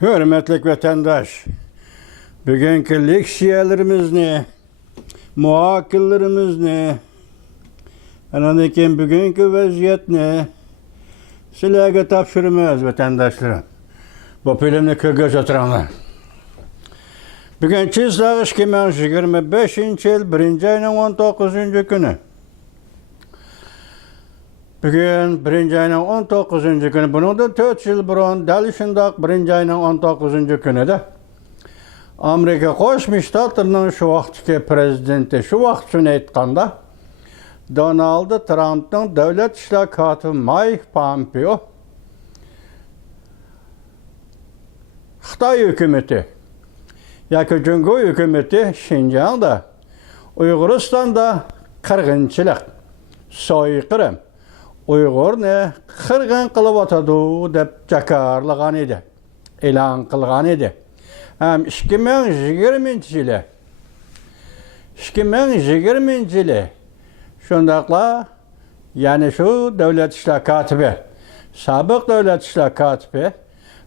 Hürmetlik vatandaş, bugünkü leksiyalarımızı, muhakirlerimizni, anadaki bugünkü vaziyetni sizlerge tapşırmaz vatandaşlarım. Bu filmni kögöz oturanlar. Bugün çizgiler 2025 yıl 1. ayının 19. günü. Bugün 1. ayının 19. günü. Bunun da 4 yıl burun dal şundaq 1. ayının 19. günü de Amerika Qo'shma Shtatlarning şu vaqtki prezidenti şu vaqt shuni aytganda Donald Trumpning davlat ishlar kotibi Mike Pompeo Xitoy hukumati yoki Jungo hukumati Shinjongda, Uyg'uristonda qirg'inchilik, so'yqirib, Uyg'urni qirg'in qilib o'tadi deb jakarlagan edi, e'lon qilgan edi. Hem 2020 yılı şundaqla yani şu devlet işler katibi, sabık devlet işler katibi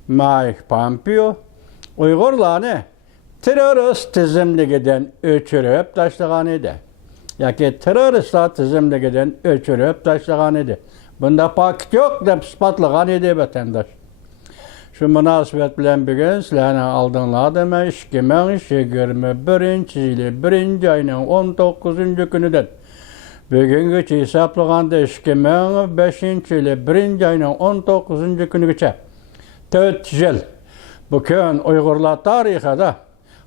Mike Pompeo Uygurlarını terörist tizimliginden öçürüp taşlagan edi. Yoki teröristlar tizimliginden öçürüp taşlagan edi. Bunda paket yok deb ispatlagan edi vatandaş. Şu münasebet bilen bugün sizlerine aldığınlar 2021 yılı 1. ayının 19. günüden bugünkü hesaplaganda 2005 yılı 1. ayının 19. günügacha 4 yıl bu gün Uygurlar tarixida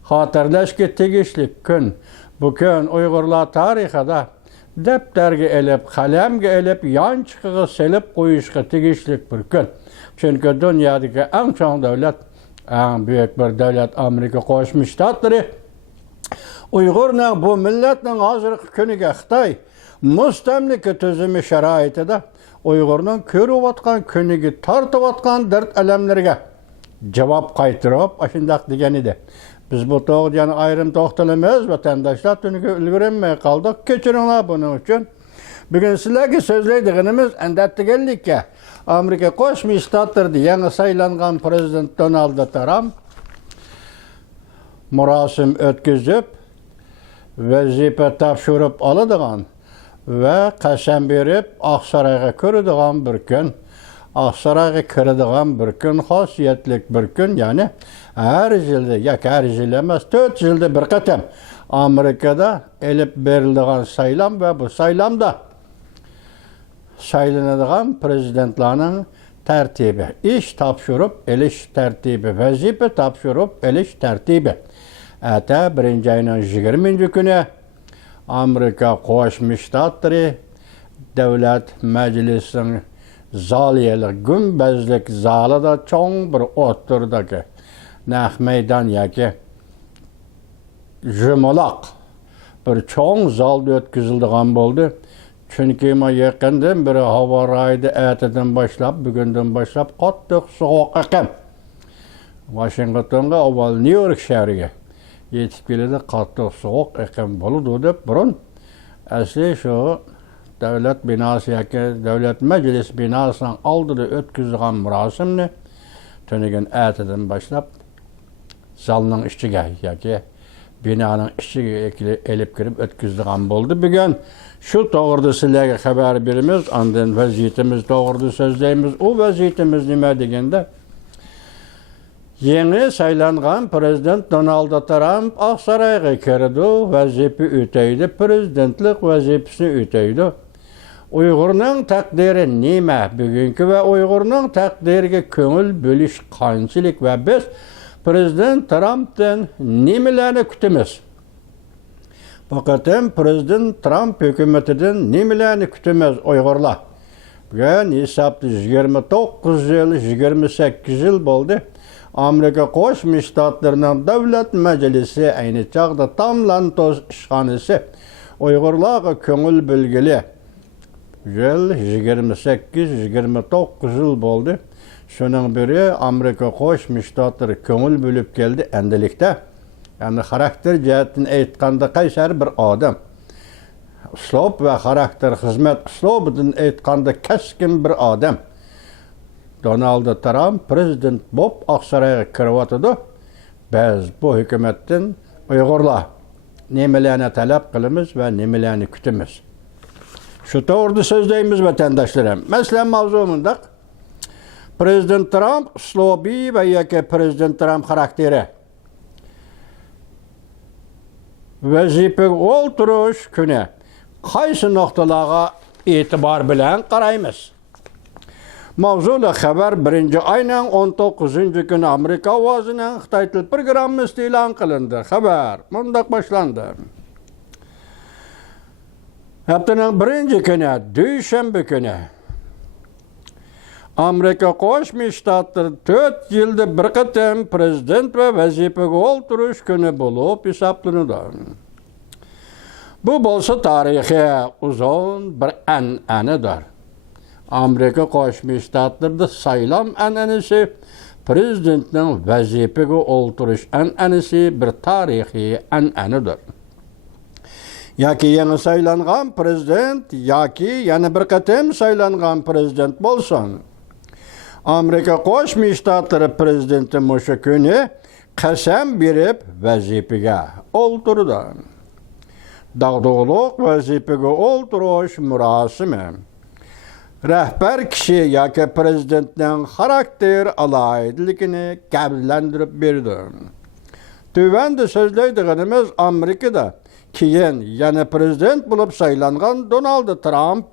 xotirlashga tegishli kun. Bu gün Uygurlar tarixida daftarga elib, qalamga elib, yanchiqqa selib qo'yishga tegishli bir kun. Çünkü dünyadaki en çok devlet, en büyük bir devlet Amerika Qo'shma Shtatlari Uyg'urning bu millatning hozirgi kuniga Xitoy mustamlika tuzumi sharoitida Uyg'urning ko'rayotgan kuniga tortayotgan dard alamlarga javob qaytirib ashundaq degan edi. Biz bu to'g'ri ayrim to'xtalamiz vatandaşlar tuniga ulgurmay qoldik. Kechiringlar buning uchun. Bugün sizlarga so'zlaydiganimiz andattiganlikka Amerika Qo'shma Shtatlarida yangi saylangan prezident Donald Trump murosim o'tkazib, vazifa topshirib oladigan va qasam berib Oqsaroyga kiradigan bir kun, Oqsaroyga kiradigan bir kun, xosiyatli bir kun, ya'ni har yilda, yoki har yil emas, 4 yilda bir qatam Amerikada elib beriladigan saylam va bu saylamda saylanadigan prezidentlarning tartibi, ish topshirib elish tartibi, vazifa topshirib elish tartibi. Ata 1. ayının 20. günü Amerika Qo'shma Shtatlari Davlat Majlisining zaliyalik, gumbazlik zalida cho'ng bir o'tirdagi naq maydon yoki jumaloq bir cho'ng zalda o'tkazildigan bo'ldi. Çünkü yaqindan beri havo rayida ertadan boshlab, bugundan boshlab qattiq sovuq ekan. Washingtonga avval New York shahriga yetib keladi, qattiq sovuq ekan bo'ladi deb burun asli shu davlat binosi yoki davlat majlis binosining oldida o'tkazilgan murosimni tunigan ertadan boshlab zalning ichiga yoki binoning ichiga elib kirib o'tkazilgan bo'ldi. Bugun şu to'g'rida sizlarga xabar beramiz, ondan vaziyatimiz to'g'rida so'zlaymiz. U vaziyatimiz nima deganda yangi saylangan prezident Donald Trump Oqsaroyga kirdi, vazifa o'taydi, prezidentlik vazifasini o'taydi. Uyg'urning taqdiri nima? Bugungi va Uyg'urning taqdiriga ko'ngil bo'lish qanchalik va biz prezident Trumpdan nimalarni kutamiz? Fakat prezident Trump hükümetinden nimalarni kutamiz Uyg'urlar? Bugün hesapda 29 yıl, 28 yıl bo'ldi. Amerika Qo'shma Shtatlarining Davlat Majlisi ayni chaqda Tamlantoz ishxonasi Uyg'urlarga ko'ngil bilgili. Yıl 28-29 yıl bo'ldi. Şunun biri Amerika Qo'shma Shtatlari ko'ngil bo'lib keldi endilikda. Yani karakter cihetini aytganda qaysar bir adam uslub ve karakter hizmet uslubidan aytganda keskin bir adam Donald Trump prezident bop Aksaray'a kirip biz bu hükümetten Uygurlar nemelerini talep kılımız ve nemelerini kütümüz. Şu doğruda sözdeyimiz vatandaşlarım. Mesela mavzumunda Prezident Trump slobi ve yeke Prezident Trump karakteri vazife olturuş küne kaysı noktalara itibar bilen qaraymiz. Mavzula haber 1. ayının 19. günü Amerika ovazının Xitay til programı ilan kılındı. Haber mundaq başlandı. Haftanın 1. günü, Düşenbe günü Amerika Qo'shma Shtatlar 4 yılda bir qatam prezident ve vazifege olturuş günü bulup hesaplanıdı. Bu bolsa tarihi uzun bir an'anadır. Amerika Qo'shma Shtatlar'da saylam an'anasi prezidentning vazifege olturuş an'anasi bir tarihi an'anadır. Yaki yeni saylangan prezident, yaki yana bir qatam saylangan prezident bolsun. Amerika Qo'shma Shtatlar prezidenti mushu kuni qasam berib vazifege olturdi. Dağdığılık vazifege olturuş murasimi. Rehber kişi yaki prezidentning karakter alaydiligini gavlandirib berdi. Tövende sözleydiğimiz Amerika'da keyin yana prezident bulup saylangan Donald Trump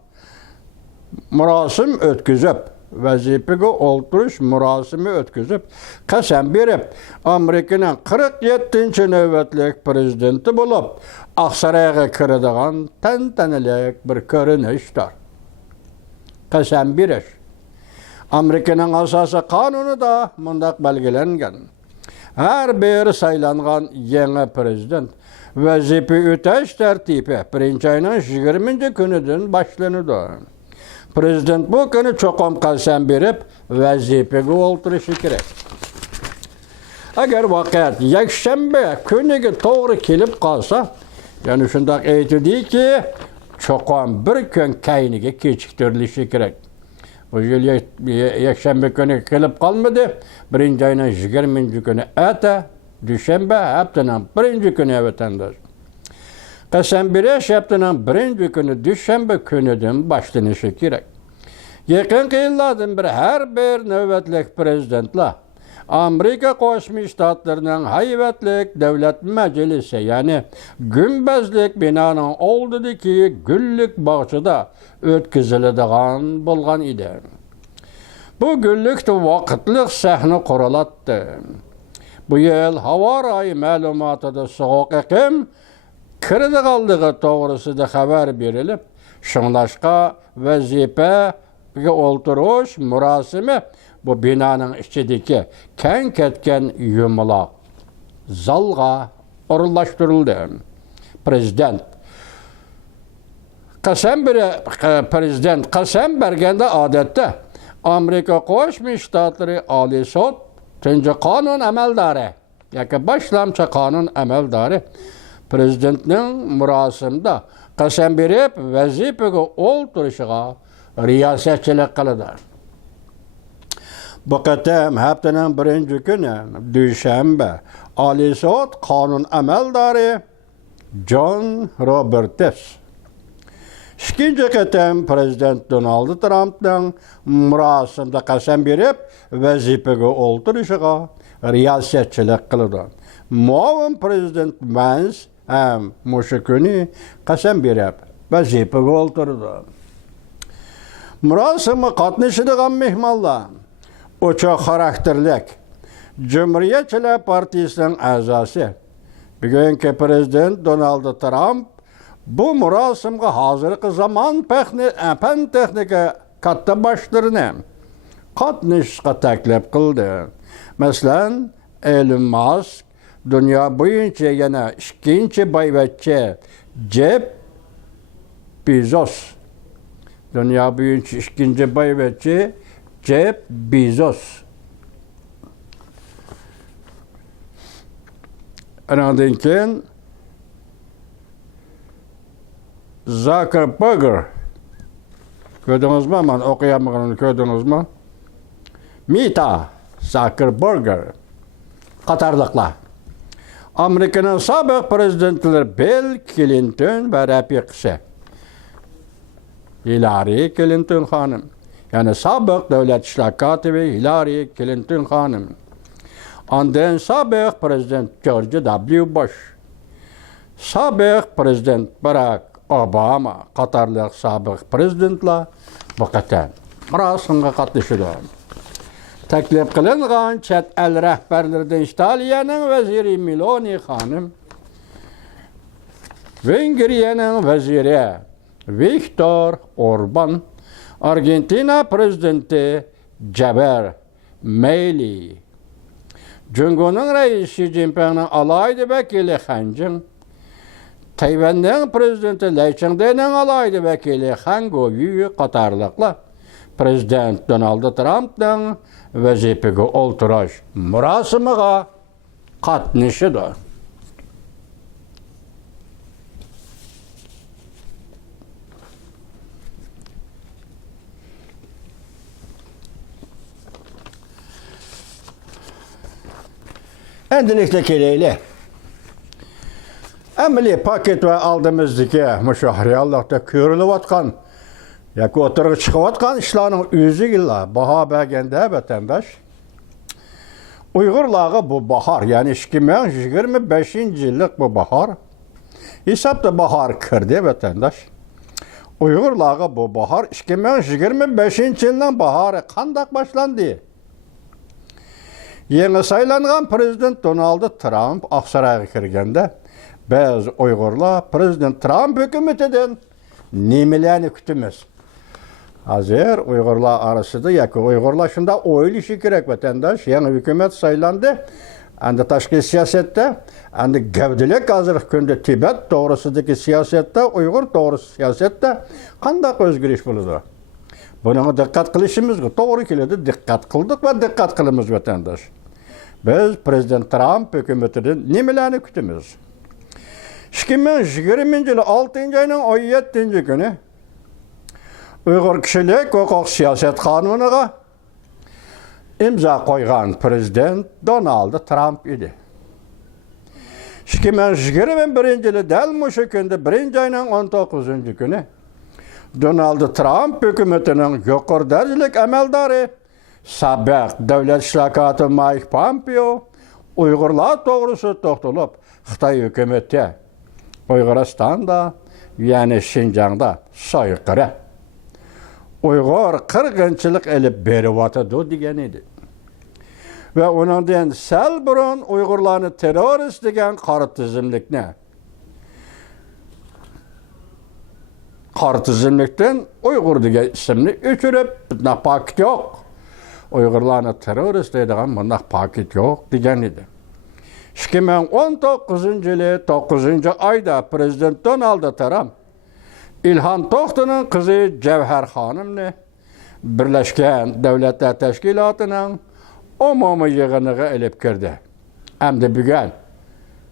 murasim ötküzüp, vazifege olturuş murasimi ötküzüp, qasam berip, Amerika'nın 47. növbetlik prezidenti bulup, Aksaray'a kiradigan tantanalik bir ko'rinishdir. Qasam berish. Amerika'nın asası kanunu da mundaq belgilengen. Her bir saylangan yeni prezident vazife öteş tertibi 1. ayının 20. günüdün başlanıdı. Prezident bu günü çoğum qasam berip vazifege olturuşu kerak. Agar vaqt yakshanba kuniga to'g'ri kelib qolsa, yani shundoq aytdiki, çoğum bir kun kayniga kechiktirilishi kerak. Bu yil yakshanba kuni kelib qolmadi. 1. ayının 20. günü ata Düşenbe haftanın 1. günü vatandaş. Qasam berish haftanın 1. günü Düşenbe günüdün başlanışı kerak. Yaqinqi yillardan beri her bir navbatlik prezidentlar Amerika Qo'shma Shtatlarning haybatlik davlat majlisi, yani gümbazlik binanın oldidagi gullik bog'chida o'tkaziladigan bo'lgan edi. Bu gullikda vaqtliq sahna qurilatdi. Bu yil havo rayi ma'lumotida sovuq iqlim kiradiganligi to'g'risida xabar berilib, shunlashqa vazifege olturuş murasimi bu binanın içindeki keng ketken yumaloq zalga o'rinlashtirildi. Prezident qasam berganda odatda Amerika Qo'shma Shtatlari Oliy sud tunji qonun amaldori yoki boshlamchi qonun amaldori prezidentning murosimda qasam berib vazifege olturishiga riyosatchilik qiladi. Bu qatam haftanın 1. günü Düşenbe Oliy sud qonun amaldori John Roberts 2. qatam prezident Donald Trump'ning murosimda qasam berib vazifege olturishiga riyosatchilik qiladi. Muavin prezident Vance ham mushu kuni qasam berib vazifege olturdi. Murosimi qatnashadigan mehmonlar o'cha xarakterlik Cumhuriyetçiler Partisining a'zosi bugungi prezident Donald Trump bu murosimga hozirgi zamon fan texnika katta başlarini qatnashishga taklif qildi. Masalan, Elon Musk, dünya bo'yicha yana 2. boyvachcha Jeff Bezos, dünya bo'yicha 2. boyvachcha Jeff Bezos. Ondan keyin Zuckerberg. Gördünüz mü? Ben okuyamadım. Gördünüz mü? Meta Zuckerberg qatarlıqlar. Amerikanın sabıq prezidentleri Bill Clinton ve rəfiqisi Hillary Clinton hanım. Yani sabıq devlet işler katibi Hillary Clinton hanım. Ondan sabıq prezident George W. Bush, sabıq prezident Barack Obama qatarlıq sabıq prezidentler bu qatar murasımğa qatnışıdı. Teklif kılınğan çet el rəhbərlərdən İtaliyanın veziri Meloni hanım, Vengriyanın veziri Viktor Orban, Argentina prezidenti Javier Milei, Cungunun reisi Xi Jinping'in alaydı vekili Han Jin, Tayvan'ın prezidenti Lai Ching-te'nin alaydı vekili Han Kuo-yu qatarlıqlar Prezident Donald Trump'ın vazifege olturaş murasımıga qatnışıdır. Endilikle keleyli. Emili paket ve aldığımızdaki müşahriyallıkta körülü vatkan yoki o'tirib chiqayotgan ishlarning o'zigila baho berganda vatandosh Uyg'urlarga bu bahor, ya'ni 2025 yillik bu bahor hisobda bahor kirdi vatandosh. Uyg'urlarga bu bahor 2025 yilning bahori qanday boshlandi? Yangi saylangan prezident Donald Trump Oqsaroyga kirganda biz Uyg'urlar prezident Trump hukumatidan nimalarni kutamiz? Hazır Uygurlar arasında yoki Uygurlar shunda o'ylashi kerak vatandosh. Yangi hükümet saylandı. Endi tashqi siyosatda, endi gavdilik hozirgi kunda Tibet to'g'risidagi siyosatda, Uyg'ur to'g'risida siyosatda qanday o'zgarish bo'ladi? Buna diqqat qilishimiz to'g'ri keladi. Diqqat qildik va diqqat qilamiz vatandosh. Biz prezident Trump hukumatidan nimalarni kutamiz? 2020 yılı 6. ayının 17. günü Uyghur Kişilik Hukuk Siyaset Kanunu'na imza koygan prezident Donald Trump idi. 2021 yılı del muşu günde 1. ayının 19. günü Donald Trump hükümetinin yukarı derecelik emeldarı sabık devlet işlakatı Mike Pompeo Uygurlar doğrusu toxtulup Xitay hükümeti Uyguristan'da yani Şinjan'da soykırı Uygur kırgınçılık elip berivatıdı degen idi. Ve onundan sel burun Uygurlarını terörist degen qarı tizimlikne. Qarı tizimlikten Uygur degen isimni öçürüp bunday paket yok. Uygurlarını terörist degen bunday paket yok degen idi. 2019 yılı 9. ayda Prezident Donald Trump İlhan Toxtu'nun kızı Cevher Hanım'ni Birleşken Devletler Teşkilatı'nın umumi yığınıga elip kirdi. Hem de bugün.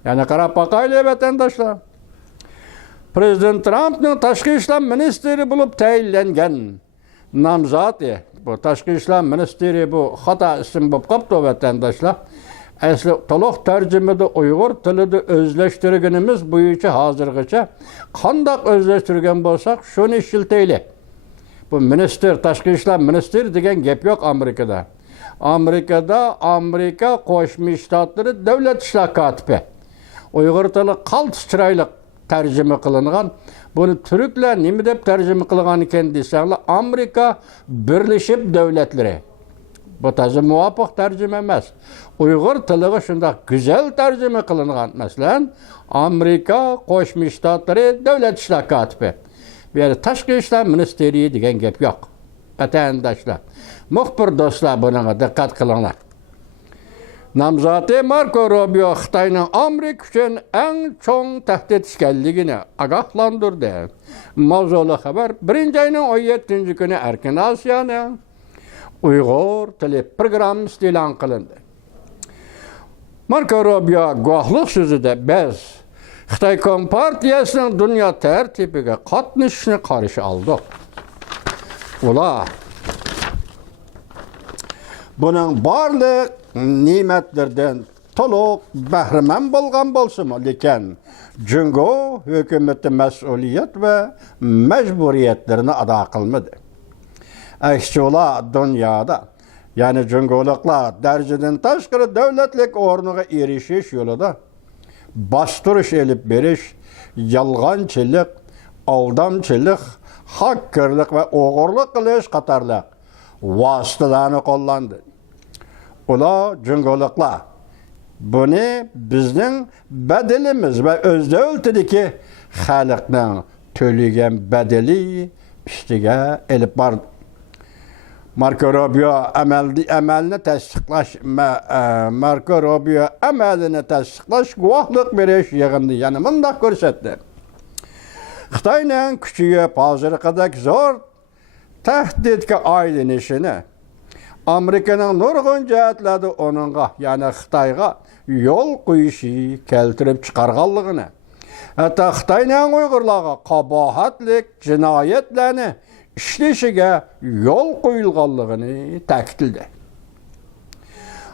Yani qarab bakaylı vatandaşlar. Prezident Trump'ın Tashqi ishlar ministri bulup tayinlangan namzati. Bu Tashqi ishlar ministri bu xata isim bulup qaptı vatandaşlar. Asli to'liq tarjimada Uyg'ur tilida o'zlashtirganimiz bo'yicha hozirgacha qanday o'zlashtirgan bo'lsak, shuni ishiltayli. Bu ministr, tashqi ishlar ministri degan gap yo'q Amerikada. Amerika Qo'shma Shtatlari davlat ishlar kotibi. Uyg'ur tili qaltis chiroyli tarjima qilingan. Buni turklar nima deb tarjima qilgan ekan desanglar, Amerika Birleşip Devletleri. Bu tarzı muvafiq tercüme emas. Uyghur tiliga shunday güzel tercüme qilingan. Masalan, Amerika Qo'shma Shtatlari davlat ishlar kotibi. Bu yerda tashqi ishlar ministri degan gap yo'q. Vatandoshlar, muxbir do'stlar bunaqa diqqat qilinglar. Namzati Marco Rubio Xitoyning Amerika uchun eng cho'ng tahdid ekanligini ogohlantirdi. Mavzuli xabar 1. ayning 17. kuni Erkin Osiyoning Uyghur tili programmasi e'lon qilindi. Marco Rubio guvohlik so'zida biz Xitoy Kompartiyasining dunyo tartibiga qatnashishni qarshi oldik. Ular Bunun barlık nimetlerden toluq bahriman bolgan bolsunmu, lekin Cungo hükümeti mesuliyet ve mecburiyetlerini ada kılmadı. Aksi ola dünyada, yani Cungoluklar dereceden taşkırı devletlik ornuğa erişiş yolunda bastırış elip beriş, yalğançılık, aldamçılık, hakkarlık ve oğurluk kılış katarlık vasıtalarını kullandı. Ola Cungoluklar bunu bizning bedelimiz ve özdeültideki xalqning tölegan bedeli üstüge elip bardı. Marco Rubio amelini tasdiqlash Marco Rubio amelini tasdiqlash guvohlik berish yig'indi. Yani mundaq ko'rsatdi. Xitoyning kuchiga hozirgidek zo'r tahdidga aylanishini Amerika'nın nurgun cihetleri onunğa, yani Xitayga yol qo'yishi keltirib chiqarganligini, hatta Xitoyning Uyg'urlarga qabohatlik jinoyatlarni ishlashiga yo'l qo'yilganligini ta'kidladi.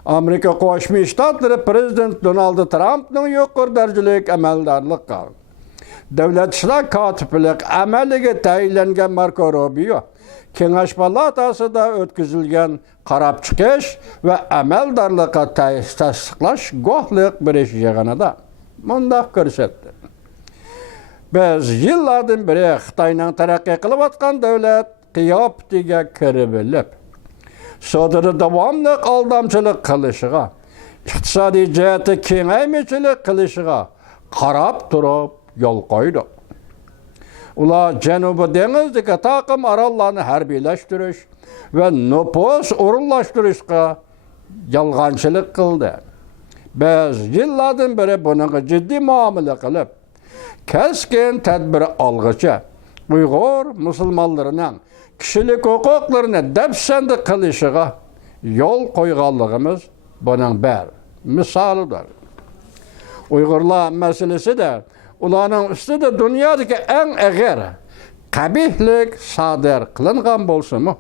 Amerika Qo'shma Shtatlari Prezident Donald Trampning yuqori darajalik amaldorlikqa davlat ishlar kotiblik amaliga tayinlangan Marco Rubio Kengash Palatasida o'tkazilgan qarab chiqish ve amaldorlikqa tasdiqlash guvohlik berish yig'inida mundaq ko'rsatdi. Biz yillardan beri Xitoyning taraqqiy qilayotgan davlat qiyofatiga kirib olib, sodada davomli aldamchilik qilishiga, iqtisodiy jihati kengaymichilik qilishiga qarab turib yo'l qo'ydi. Ular Janubiy dengizdagi taqim orollarni harbiylashtirish ve nüfus o'rinlashtirishga yolg'onchilik qildi. Biz yillardan beri bunga jiddiy muomala qilib, keskin tadbir olg'icha Uyg'ur musulmonlarining kishilik huquqlarini dafsanda qilishiga yo'l qo'yganligimiz buning bir misolidir. Uyg'urlar masalasi de ularning ustida dunyodagi eng og'ir qabihlik sodir qilingan bo'lsa-mu,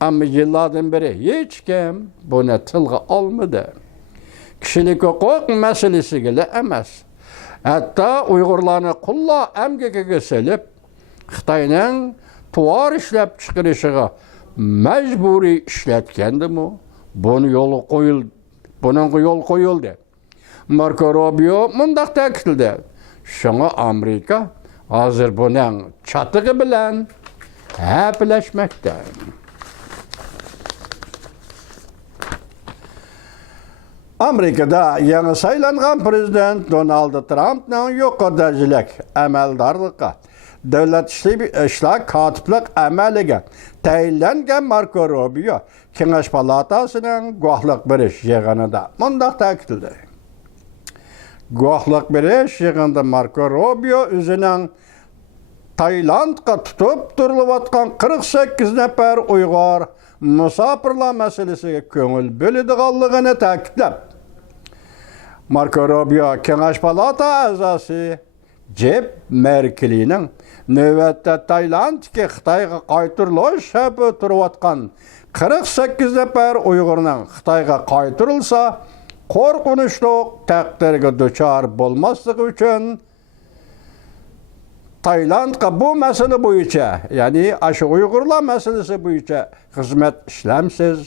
ama yıllardan beri hiç kim buna tilga olmadı. Kişilik hukuk meselesiga emas. Hatta Uyg'urlarni qulla emgekiga selib, Xitoyning tuvar ishlab chiqarishiga majburiy ishlatgandimi, buning yo'l qo'yildi. Marco Rubio mundaq ta'kidladi. Şuna Amerika hozir buning chatig'i bilan haplashmoqda. Amerika'da yangi saylangan prezident Donald Trump'ning yuqori darajalik amaldorlikqa, davlat ishlar kotiblik amaliga tayinlangan Marco Rubio Kengash Palatasining guvohlik berish yig'inida mundaq ta'kidladi. Guvohlik berish yig'inida Marco Rubio o'zining Taylandga tutib turilayotgan 48 nafar Uyg'ur musofirlar masalasiga ko'ngil bo'ladiganligini ta'kidlab, Marco Rubio Kengash Palata a'zosi Jeb Merkelining navbatda Taylandga Xitoyga qaytirilish xavfi turayotgan 48 nafar Uyg'urning Xitoyga qaytirilsa qo'rqinchli taqdirga duchor bo'lmasligi uchun Taylandga bu mesele bo'yicha, yani aşı Uyg'urlar meselesi bo'yicha xizmat ishlamsiz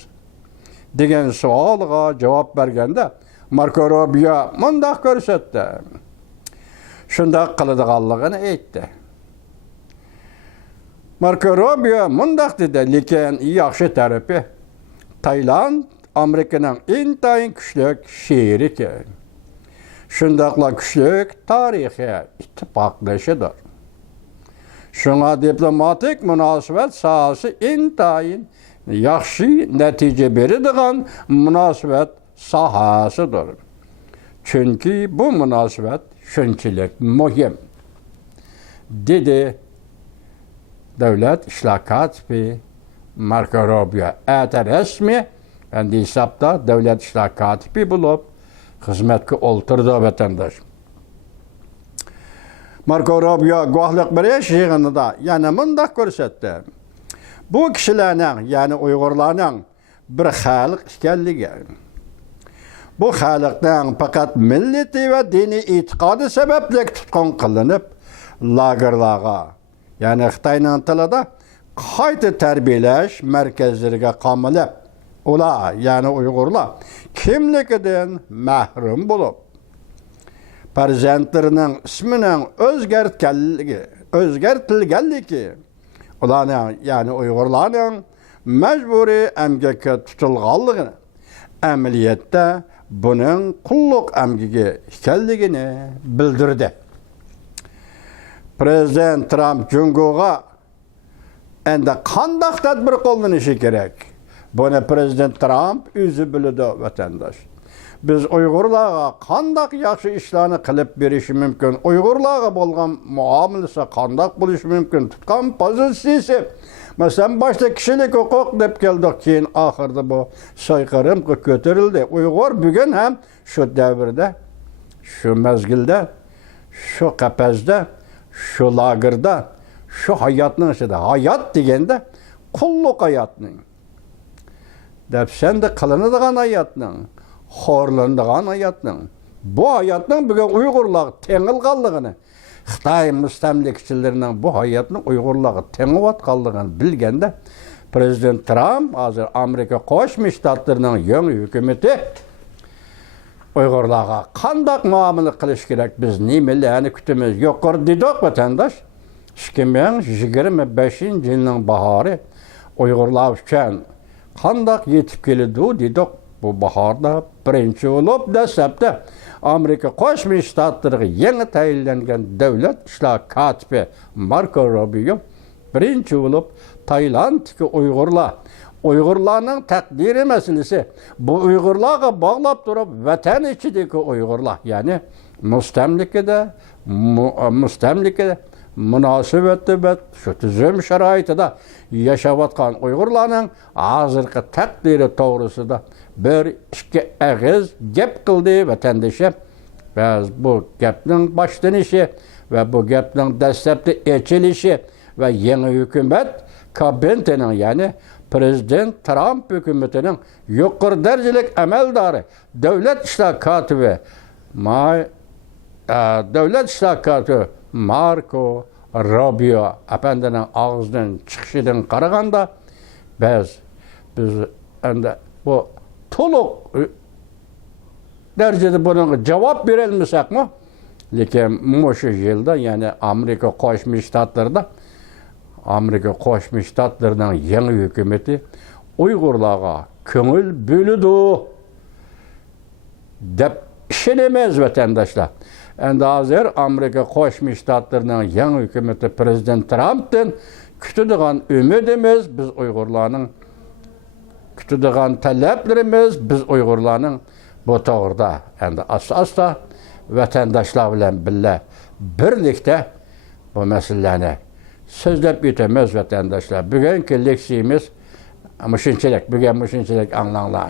degan savolga javob berganda Marco Rubio mundaq ko'rsatdi. Shundaq qiladiganligini aytdi. Marco Rubio mundaq dedi, lekin yaxshi tarafi Tayland Amerikaning intayin kuchli sheriki. Shundaqla kuchli tarixiy ittifoqdoshidir. Şuna diplomatik münasebet sahası intayin yaxshi natija beradigan münasebet sahasıdır. Çünkü bu münasebet shunchalik muhim, dedi davlat ishlar kotibi Marco Rubio. Ata rasmiy endi hisobda davlat ishlar kotibi bo'lib xizmatga o'ltirdi vatandosh. Marco Rubio guvohlik berish yig'inida yana mundaq ko'rsatdi. Bu kishilarning, yani Uyg'urlarning bir xalq ekanligi. Bu xalqning faqat millati va diniy e'tiqodi sababli tutqun qilinib, lagerlarga, ya'ni Xitoyning tilida qayta tarbiyalash markazlariga qamalib, ular, ya'ni Uyg'urlar kimligidan mahrum bo'lib, farzandlarining ismining o'zgartirilganligi, ularning, ya'ni Uyg'urlarning majburiy emgakka tutilganligini, amaliyotda buning qulluq emgigi ekanligini bildirdi. Prezident Trump Jungo'ga endi qanday tadbir qo'llanishi kerak? Buni Prezident Trump o'zi biladi, vatandosh. Biz Uyg'urlarga qanday yaxshi ishlarni qilib berishi mumkin? Uyg'urlarga bo'lgan muomalasi qanday bo'lishi mumkin? Tutgan pozitsiyasi. Masalan, boshda kishilik huquq deb keldik, keyin oxirida bu so'yqarim ko'tarildi. Uyg'ur bugun ham shu davrda, shu mezgilda, shu qapazda, shu lagerda, shu hayotning ichida, hayot deganda qulluq hayotning, dafsanda qilinadigan hayotning, xo'rlanadigan hayotning, bu hayotning bugun Uyg'urlar tengilganligini, Xitoy mustamlikchilarining bu hayotning Uyg'urlarga tengiyotganligini bilganda, Prezident Trump hozir Amerika Qo'shma Shtatlarining yangi hukumati Uyg'urlarga qanday muomala qilish kerak, biz nimalarni kutamiz, yuqori dedik vatandosh. 2025-yilning bahori Uyg'urlar uchun qanday yetib keladi dedik. Bu bahorda birinchi bo'lib dastlabda Amerika Qo'shma Shtatlariga yangi tayinlangan davlat ishlar kotibi Marco Rubio birinchi bo'lib Taylanddagi Uyg'urlarning taqdiri masalasi, bu Uyg'urlarga bog'lab turib, vatan ichidagi Uyg'urlar, ya'ni mustamlikada munosabatda shu tuzum sharoitida yashayotgan Uyg'urlarning hozirgi taqdiri to'g'risida bir ikki og'iz gap qildi vatandoshlar. Biz bu gapning boshlanishi va bu gapning dastlabki ochilishi va yangi hukumat kabinetining, ya'ni Prezident Trump hukumatining yuqori darajalik amaldori, davlat ishlar kotibi Marco Rubio apandining og'zidan chiqishidan qaraganda biz endi bu to'liq darajada bunga javob bera olmasakmi, lekin shu yilda, ya'ni Amerika Qo'shma Shtatlarining yangi hukumati Uyg'urlarga ko'ngil bo'ladi deb ishonamiz vatandoshlar. Endi hozir Amerika Qo'shma Shtatlarining yangi hukumati Prezident Trumpdan kutadigan umidimiz, biz Uyg'urlarning kutadigan talablarimiz, biz Uyg'urlarning bu to'g'rida endi asta vatandoshlar bilan birlikda bu masalalarni so'zlab o'tamiz vatandoshlar. Bugungi leksiyamiz shunchalik, bugun shunchalik anglanglar.